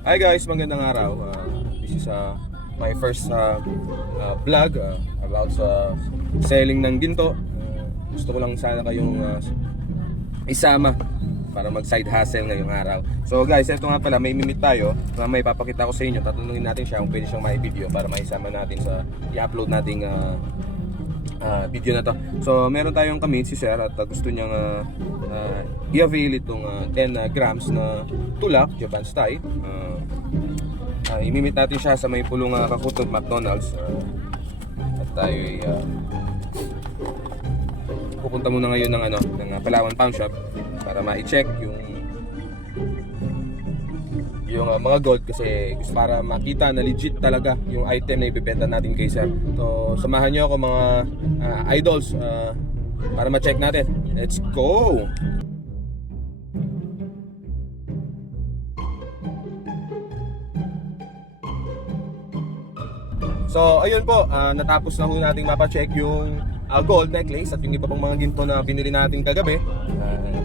Hi guys, magandang araw. This is my first vlog about sa selling ng ginto. Gusto ko lang sana kayong isama para mag side hustle ngayong araw. So guys, ito nga pala, may mimit tayo. May papakita ko sa inyo. Tatanungin natin siya kung pwede siyang mai-video para maisama natin sa i-upload nating video na to. So meron tayong kamit si sir at gusto niyang i-avail itong 10 grams na tulak, Japan style. Imimit natin siya sa may pulong Kakutod McDonald's. At tayo pupunta muna ngayon ng Palawan Pawn Shop para ma-check yung mga gold, kasi gusto para makita na legit talaga yung item na ibebenta natin kay sir. So samahan niyo ako mga idols para ma-check natin. Let's go! So ayun po, natapos na ho nating mapacheck yung gold necklace at yung iba pang mga ginto na binili natin kagabi.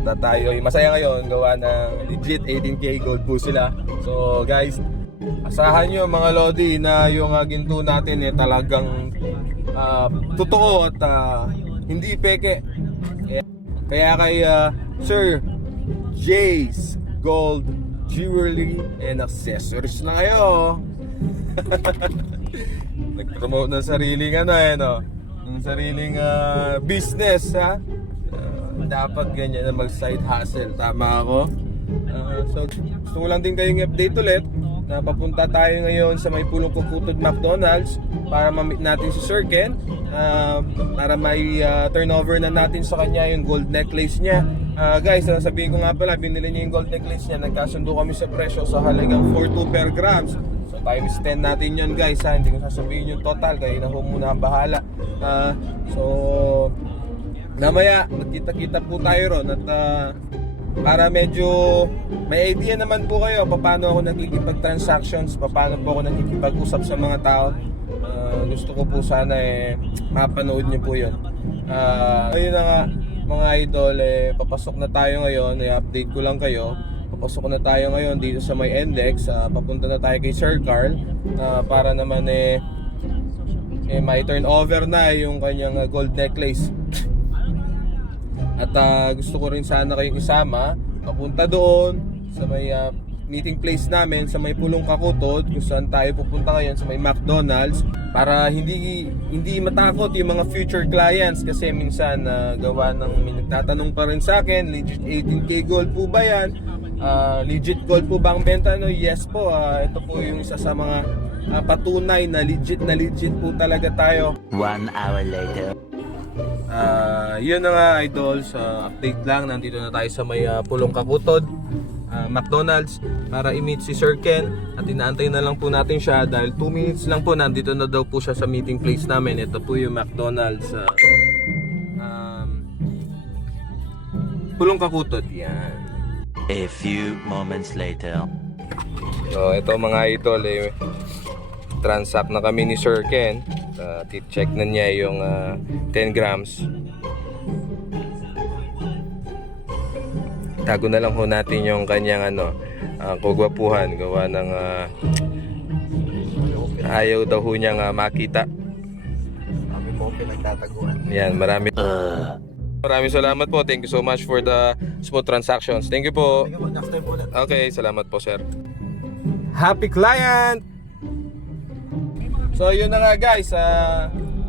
Tayo ay masaya ngayon, gawa ng legit 18K gold po sila. So guys, asahan nyo mga lodi na yung ginto natin talagang totoo at hindi peke. Kaya kay Sir Jay's Gold Jewelry and Accessories na kayo. Nag-promote ng sariling ng sariling business, ha. Dapat ganyan na mag-side hustle, tama ako. So gusto ko lang din kayong update ulit na papunta tayo ngayon sa may pulong Kakutod McDonald's para ma-meet natin si Sir Ken, para may turnover na natin sa kanya yung gold necklace niya. Guys, sabihin ko nga pala, binili niya yung gold necklace niya, nagkasundo kami sa presyo sa halagang 4.2 per grams. So times 10 natin yun guys, ha. Hindi ko sasabihin yung total, kayo na muna ang bahala. So namaya magkita-kita po tayo ron at para medyo may idea naman po kayo paano ako nakikipag-transactions, paano po ako nakikipag-usap sa mga tao. Gusto ko po sana mapanood niyo po yun. Ayun na nga mga idol, papasok na tayo ngayon, i-update ko lang kayo. Papasok na tayo ngayon dito sa may NLEX, papunta na tayo kay Sir Carl para naman may turnover na yung kanyang gold necklace. At gusto ko rin sana kayong isama papunta doon sa may meeting place namin sa may pulong Kakutod, kung saan tayo pupunta ngayon sa may McDonald's, para hindi matakot yung mga future clients, kasi minsan gawa ng may nagtatanong pa rin sa akin, legit 18K gold po ba yan? Legit gold po ba ang benta? No? Yes po, ito po yung isa sa mga patunay na legit po talaga tayo. 1 hour later. Yun na nga idols, update lang, nandito na tayo sa may pulong Kakutod McDonald's para i-meet si Sir Ken, at inaantay na lang po natin siya dahil 2 minutes lang po, nandito na daw po siya sa meeting place namin. Ito po yung McDonald's pulong Kakutod, yan. A few moments later. So ito mga idol, transact na kami ni Sir Ken. Check na niya yung 10 grams. Tago na lang ho natin yung kanyang kugwapuhan, gawa ng ayaw daw ho niyang makita. Kami po pinagtataguan. Yan, maraming salamat po. Thank you so much for the smooth transactions. Thank you po. Next time po ulit. Okay, salamat po sir. Happy client! So yun na nga guys,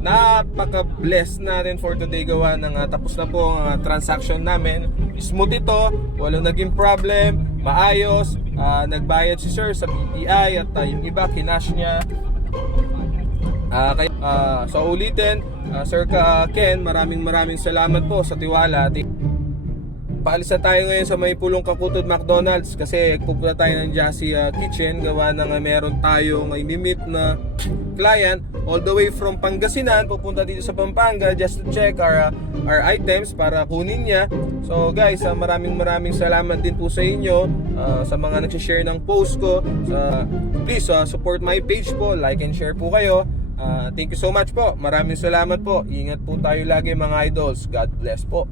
napaka-blessed natin for today, gawa ng tapos na po ang transaction namin. Smooth ito, walang naging problem, maayos, nagbayad si sir sa BPI at yung iba kinash niya. So ulitin, Sir Ken, maraming salamat po sa tiwala. Paalis na tayo ngayon sa may pulong Kakutod McDonald's kasi pupunta tayo ng Jassy Kitchen, gawa ng meron tayong imimit na client all the way from Pangasinan pupunta dito sa Pampanga just to check our items para kunin niya. So guys, maraming salamat din po sa inyo, sa mga nagsishare ng post ko. Please support my page po, like and share po kayo. Thank you so much po, maraming salamat po. Ingat po tayo lagi mga idols. God bless po.